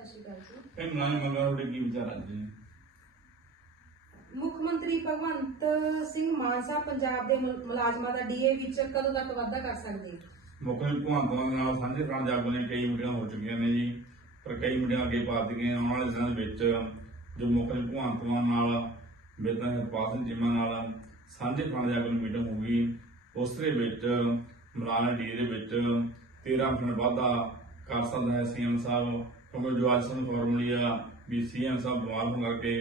ਸਤਿ ਸ਼੍ਰੀ ਅਕਾਲ ਜੀ। ਇਹ ਮੁਲਾਜ਼ਮ ਮੰਗਾ ਤੁਹਾਡੇ ਕੀ ਵਿਚਾਰ ਅੱਜ ਜੀ? ਮੁੱਖ ਮੰਤਰੀ ਭਗਵੰਤ ਸਿੰਘ ਮਾਨ ਸਾਹਿਬ ਪੰਜਾਬ ਦੇ ਮੁਲ- ਮੁਲਾਜ਼ਮਾਂ ਦਾ ਡੀਏ ਵਿੱਚ ਕਦੋਂ ਤੱਕ ਵਾਧਾ ਕਰ ਸਕਦੇ? ਮੁੱਖ ਮੰਤਰੀ ਭਗਵੰਤ ਮਾਨ ਨਾਲ ਸਾਂਝੇ ਪ੍ਰਾਣ ਜਾਗੋ ਨੇ ਕਈ ਮੀਟਿੰਗਾਂ ਹੋ ਚੁੱਕੀਆਂ ਨੇ ਜੀ ਪਰ ਕਈ ਮੀਟਿੰਗਾਂ ਅੱਗੇ ਪਾ ਦਿੱਤੀਆਂ ਆਉਣ ਵਾਲੇ ਦਿਨਾਂ ਦੇ ਵਿੱਚ ਜੋ ਮੁੱਖ ਮੰਤਰੀ ਭਗਵੰਤ ਮਾਨ ਨਾਲ ਬੇਦਾਂ ਹਰਪਾਲ ਸਿੰਘ ਚੀਮਾ ਨਾਲ ਸਾਂਝੇ ਪ੍ਰਾਣ ਜਾਗੋ ਦੀ ਮੀਟਿੰਗ ਹੋਊਗੀ ਉਸ ਦੇ ਵਿੱਚ ਮੁਲਾਜ਼ਮ ਡੀ ਦੇ ਵਿੱਚ 13% ਵਾਧਾ ਕਰ ਸਕਦਾ ਹੈ ਸੀਐਮ ਸਾਹਿਬ ਕਿਉਂਕਿ ਜੋ ਅੱਜ ਸਾਨੂੰ ਖਬਰ ਮਿਲੀ ਆ ਵੀ ਸੀਐਮ ਸਾਹਿਬ ਬਿਮਾਰ ਹੋਣ ਕਰਕੇ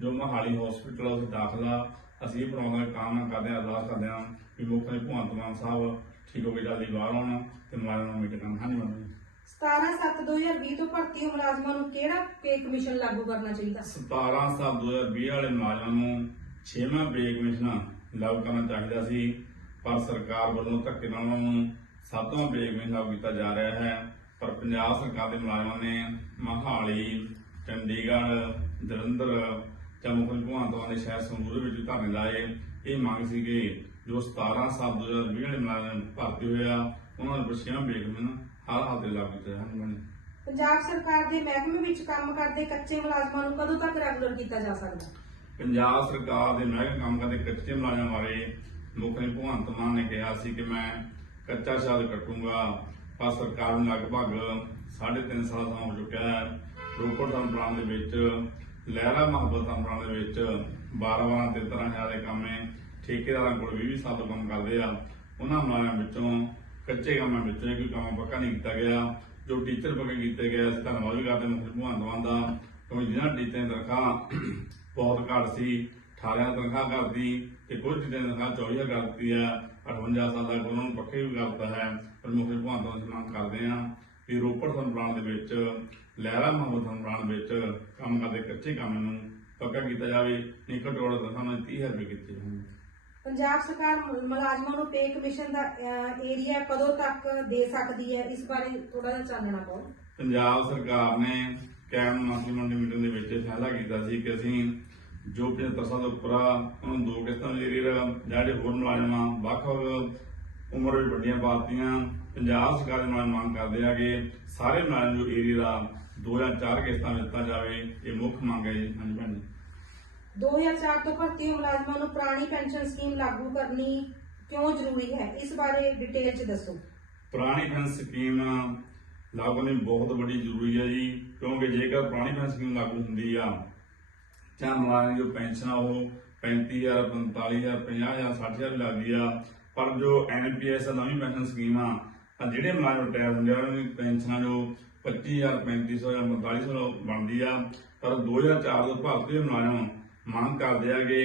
ਜੋ ਮਹਾਲੀ ਹਸਪੀਟਲ ਉਸ ਦਾਖਲਾ ਅਸੀਂ ਇਹ ਬਣਾਉਣ ਦਾ ਕਰਦੇ ਹਾਂ ਅਰਦਾਸ ਕਰਦੇ ਹਾਂ ਵੀ ਮੁੱਖ ਮੰਤਰੀ ਭਗਵੰਤ ਮਾਨ ਸਾਹਿਬ ਠੀਕ ਹੋ ਕੇ ਜਲਦੀ ਬਾਹਰ ਆਉਣ ਤੇ ਮੁਲਾਜ਼ਮਾਂ ਨੂੰ ਮੀਟਿੰਗ ਕਰਨ। ਮੰਨਦੇ 17/7/2020 ਤੋਂ ਭਰਤੀ ਮੁਲਾਜ਼ਮਾਂ ਨੂੰ ਕਿਹੜਾ ਪੇ ਕਮਿਸ਼ਨ ਲਾਗੂ ਕਰਨਾ ਚਾਹੀਦਾ? 17 ਸਾਲ 2020 ਵਾਲੇ ਮੁਲਾਜ਼ਮਾਂ ਨੂੰ 6ਵਾਂ ਪੇ ਕਮਿਸ਼ਨ ਲਾਗੂ ਕਰਨਾ ਚਾਹੀਦਾ ਸੀ ਪਰ ਸਰਕਾਰ ਵੱਲੋਂ ਧੱਕੇ ਨਾਲ ਉਹਨਾਂ ਨੂੰ 7ਵਾਂ ਪੇ ਕਮਿਸ਼ਨ ਲਾਗੂ ਕੀਤਾ ਜਾ ਰਿਹਾ ਹੈ। ਪਰ ਪੰਜਾਬ ਸਰਕਾਰ ਦੇ ਮੁਲਾਜ਼ਮਾਂ ਨੇ ਮਹਾਲੀ ਚੰਡੀਗੜ੍ਹ ਜਲੰਧਰ ਜਾਂ ਮੁੱਖ ਮੰਤਰੀ ਭਗਵੰਤ ਮਾਨ ਦੇ ਸ਼ਹਿਰ ਸੰਗਰੂਰ ਵਿੱਚ ਧਰਨੇ ਲਾਏ। ਇਹ ਮੰਗ ਸੀ ਕਿ ਜੋ 17 ਸਾਲ 2020 ਵਾਲੇ ਮੁਲਾਜ਼ਮ ਭਰਤੀ ਹੋਏ ਆ ਉਹਨਾਂ ਨੂੰ 6ਵਾਂ ਪੇ ਕਮਿਸ਼ਨ ਹਰ ਹਾਲ ਤੇ ਲਾਗੂ ਕੀਤਾ ਜਾਣਾ ਪੰਜਾਬ ਸਰਕਾਰ ਦੇ ਮਹਿਕਮੇ ਵਿੱਚ ਕੰਮ ਕਰਦੇ ਕੱਚੇ ਮੁਲਾਜ਼ਮਾਂ ਨੂੰ ਕਦੋਂ ਤੱਕ ਰੈਗੂਲਰ ਕੀਤਾ ਜਾ ਸਕਦਾ? ਪੰਜਾਬ ਸਰਕਾਰ ਦੇ ਮਹਿਕਮੇ ਕੰਮ ਕਰਦੇ ਕੱਚੇ ਮੁਲਾਜ਼ਮਾਂ ਬਾਰੇ ਮੁੱਖ ਮੰਤਰੀ ਭਗਵੰਤ ਮਾਨ ਨੇ ਕਿਹਾ ਸੀ ਕਿ ਮੈਂ ਕੱਚਾ ਸ਼ਾਦ ਕੱਟੂੰਗਾ ਪਰ ਸਰਕਾਰ ਨੂੰ ਲਗਭਗ 3.5 ਸਾਲ ਦਾ ਹੋ ਚੁੱਕਿਆ ਹੈ। ਰੋਪੜ ਸੰਪਰਾਮ ਦੇ ਵਿੱਚ, ਲਹਿਰਾ ਮੁਹੱਬਤ ਸੰਪਰਾਮ ਦੇ ਵਿੱਚ 12 12 13 ਤਰ੍ਹਾਂ ਦੇ ਕੰਮ ਠੇਕੇਦਾਰਾਂ ਕੋਲ 20 ਸਾਲ ਤੋਂ ਕੰਮ ਕਰਦੇ ਆ। ਉਹਨਾਂ ਮੁਲਾਜ਼ਮਾਂ ਵਿੱਚੋਂ, ਕੱਚੇ ਕੰਮਾਂ ਵਿੱਚੋਂ ਇਹ ਕੋਈ ਕੰਮ ਪੱਕਾ ਨਹੀਂ ਕੀਤਾ ਗਿਆ। ਜੋ ਟੀਚਰ ਪੱਕੇ ਕੀਤੇ ਗਏ ਅਸੀਂ ਧੰਨਵਾਦ ਵੀ ਕਰਦੇ ਮੁੱਖ ਮੰਤਰੀ ਭਗਵੰਤ ਮਾਨ ਦਾ। ਕਿਉਂਕਿ ਜਿਹਨਾਂ ਟੀਚਰਾਂ ਦੀ ਤਨਖਾਹ ਬਹੁਤ ਘੱਟ ਸੀ 18 ਤਨਖਾਹ ਕਰਦੀ ਤੇ ਕੁਝ ਟੀਚਰਾਂ ਦੀ ਤਨਖਾਹ 24000 ਕਰਦੀ ਆ 58 ਸਾਲ ਤੱਕ ਉਹਨਾਂ ਨੂੰ ਪੱਕੇ ਵੀ ਕਰਦਾ ਹੈ ਪਰ ਮੁੱਖ ਮੰਤਰੀ ਭਗਵੰਤ ਮਾਨ ਮੰਗ ਕਰਦੇ ਆ ਕਿ ਰੋਪੜ ਸੰਪਰਾਨ ਦੇ ਵਿੱਚ ਲਹਿਰਾ ਮੁਹੱਬਤ ਸੰਪਰਾਨ ਵਿੱਚ ਕੰਮ ਕਰਦੇ ਕੱਚੇ ਕੰਮ ਨੂੰ ਪੱਕਾ ਕੀਤਾ ਜਾਵੇ। ਘੱਟੋ ਘੱਟ ਤਨਖਾਹ ਨੂੰ 30000 ਰੁਪਏ ਕੀਤੇ ਜਾਣ ਪੰਜਾਬ ਸਰਕਾਰ ਮੁਲਾਜ਼ਮਾਂ ਨੂੰ ਪੇ ਕਮਿਸ਼ਨ ਦਾ ਏਰੀਆ ਕਦੋਂ ਤੱਕ ਦੇ ਸਕਦੀ ਹੈ? ਇਸ ਬਾਰੇ ਥੋੜਾ ਜਿਹਾ ਚਾਨਣਾ ਪਾਓ। ਪੰਜਾਬ ਸਰਕਾਰ ਨੇ ਕੈਮ ਮੰਤਰੀ ਮੰਡਲ ਮੀਟਿੰਗ ਦੇ ਵਿੱਚ ਫੈਸਲਾ ਕੀਤਾ ਸੀ ਕਿ ਅਸੀਂ ਜੋ 75 ਸਾਲ ਤੋਂ ਉੱਪਰ ਆ ਉਹਨਾਂ ਦੋ ਕਿਸ਼ਤਾਂ ਦੇ ਏਰੀਆ ਜਿਹੜੇ ਹੋਰ ਮੁਲਾਜ਼ਮ ਆ ਵੱਖ-ਵੱਖ ਉਮਰ ਵਿੱਚ ਵੱਡੀਆਂ ਪਾਰਟੀਆਂ ਪੰਜਾਬ ਸਰਕਾਰ ਦੇ ਨਾਲ ਮੰਗ ਕਰਦੇ ਆ ਕਿ ਸਾਰੇ ਮੁਲਾਜ਼ਮ ਜੋ ਏਰੀਆ ਦਾ ਦੋ ਜਾਂ ਚਾਰ ਕਿਸ਼ਤਾਂ ਦਿੱਤਾ ਜਾਵੇ ਇਹ ਮੁੱਖ ਮੰਗ ਹੈ ਜੀ। ਹਾਂਜੀ ਭੈਣ ਜੀ। 2004 ਤੋਂ ਭਰਤੀ ਮੁਲਾਜ਼ਮਾਂ ਨੂੰ ਪੁਰਾਣੀ ਪੈਨਸ਼ਨ ਸਕੀਮ ਲਾਗੂ ਕਰਨੀ ਕਿਉਂ ਜ਼ਰੂਰੀ ਹੈ? ਇਸ ਬਾਰੇ ਡਿਟੇਲ 'ਚ ਦੱਸੋ। ਪੁਰਾਣੀ ਪੈਨਸ਼ਨ ਸਕੀਮ ਲਾਗੂ ਕਰਨੀ ਬਹੁਤ ਵੱਡੀ ਜ਼ਰੂਰੀ ਹੈ ਜੀ ਕਿਉਂਕਿ ਜੇਕਰ ਪੁਰਾਣੀ ਪੈਨਸ਼ਨ ਸਕੀਮ ਲਾਗੂ ਹੁੰਦੀ ਆ ਜਾਂ ਮੁਲਾਜ਼ਮ ਜੋ ਪੈਨਸ਼ਨ ਆ ਉਹ 35000 45000 50000 60000 ਵੀ ਲੱਗਦੀ ਆ, ਪਰ ਜੋ ਐਨਪੀਐਸ ਨਵੀਂ ਪੈਨਸ਼ਨ ਸਕੀਮ ਆ ਤਾਂ ਜਿਹੜੇ ਮੁਲਾਜ਼ਮ ਰਿਟਾਇਰ ਹੁੰਦੇ ਆ, ਉਹਨਾਂ ਦੀ ਪੈਨਸ਼ਨਾਂ ਜੋ 25000 3500 ਜਾਂ 4500 ਬਣਦੀ ਆ, ਪਰ 2004 ਤੋਂ ਭਾਰਤੀ ਮੁਲਾਜ਼ਮ ਮੰਗ ਕਰਦੇ ਆ ਕਿ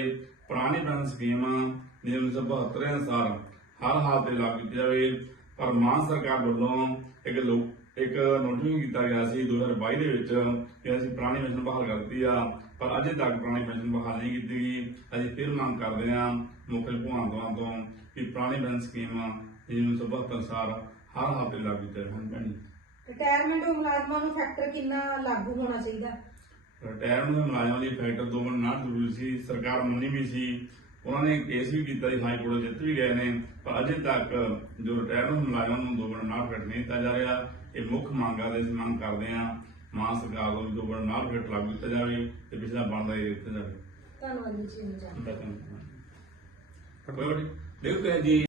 ਪੁਰਾਣੀ ਪੈਨਸ਼ਨ ਸਕੀਮ ਦੀ 1972 ਅਨੁਸਾਰ ਹਰ ਹਾਲ ਤੇ ਲਾਗੂ ਕੀਤੀ ਜਾਵੇ, ਪਰ ਮਾਨ ਸਰਕਾਰ ਵੱਲੋਂ ਇੱਕ ਲੋਕ ਇੱਕ ਨੋਟਿਫਿਕੇਸ਼ਨ ਕੀਤਾ ਗਿਆ ਸੀ 2022 ਦੇ ਵਿੱਚ ਕਿ ਅਸੀਂ ਪੁਰਾਣੀ ਪੈਨਸ਼ਨ ਬਹਾਲ ਕਰ ਦਿੱਤੀ ਆ ਪਰ ਅਜੇ ਤੱਕ ਪੁਰਾਣੀ ਪੈਨਸ਼ਨ ਬਹਾਲ ਨਹੀਂ ਕੀਤੀ ਗਈ। ਅਸੀਂ ਫਿਰ ਮੰਗ ਕਰਦੇ ਹਾਂ ਮੁੱਖ ਮਾਨ ਤੋਂ ਕਿ ਪੁਰਾਣੀ ਪੈਨਸ਼ਨ ਸਕੀਮ ਦੀ 1972 ਅਨੁਸਾਰ ਹਰ ਹਾਲ ਤੇ ਲਾਗੂ ਕੀਤੀ ਜਾਵੇ ਭੈਣੀ ਰਿਟਾਇਰਮੈਂਟ ਮੁਲਾਜ਼ਮਾਂ ਨੂੰ ਫੈਕਟਰ ਕਿੰਨਾ ਲਾਗੂ ਹੋਣਾ ਚਾਹੀਦਾ? ਰਿਟਾਇਰਮੈਂਟ ਮੁਲਾਜ਼ਮਾਂ ਦੀ ਫੈਕਟਰ ਦੋ ਗੁਣ ਨਾ ਜ਼ਰੂਰੀ ਸੀ। ਸਰਕਾਰ ਮੰਨੀ ਵੀ ਸੀ ਉਹਨਾਂ ਨੇ ਕੇਸ ਵੀ ਕੀਤਾ ਸੀ ਹਾਈ ਕੋਰਟ ਜਿੱਤ ਵੀ ਗਏ ਨੇ ਪਰ ਅਜੇ ਤੱਕ ਜੋ ਰਿਟਾਇਰਮੈਂਟ ਮੁਲਾਜ਼ਮਾਂ ਨੂੰ ਦੋ ਗੁਣ ਨਾ ਫੈਕਟਰ ਨਹੀਂ ਦਿੱਤਾ ਜਾ ਰਿਹਾ। ਇਹ ਮੁੱਖ ਮੰਗਾਂ ਦੇ ਅਸੀਂ ਮੰਗ ਕਰਦੇ ਹਾਂ ਮਾਂ ਸਰਕਾਰ ਨੂੰ ਦੋ ਗੁਣ ਨਾ ਫੈਕਟਰ ਲਾਗੂ ਕੀਤਾ ਜਾਵੇ ਤੇ ਪਿਛਲਾ ਬਣਦਾ ਹੀ ਦਿੱਤਾ ਜਾਵੇ। ਧੰਨਵਾਦ ਜੀ ਜੀ। ਦੇਖੋ ਜੀ।